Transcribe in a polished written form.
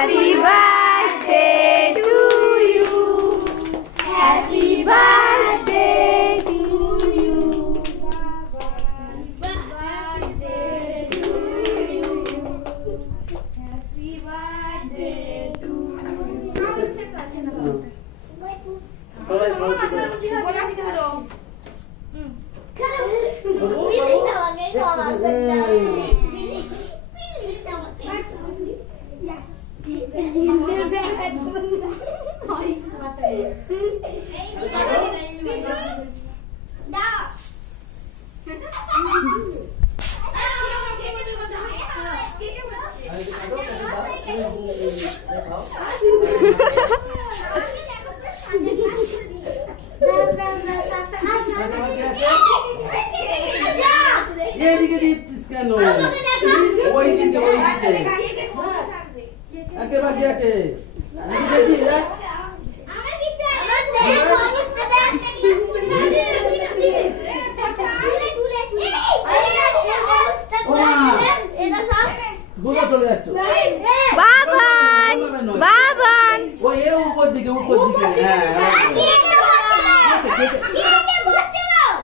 Happy birthday to you. Happy birthday to you. Happy birthday to you. Happy birthday to এদিকে দিচ্ছিস কেন? ওই দিকে ওই দিকে আগে বাকি আছে দেখি দেখ গুলো চলে যাচ্ছ বাবান বাবান ওই এর উপর দিকে হ্যাঁ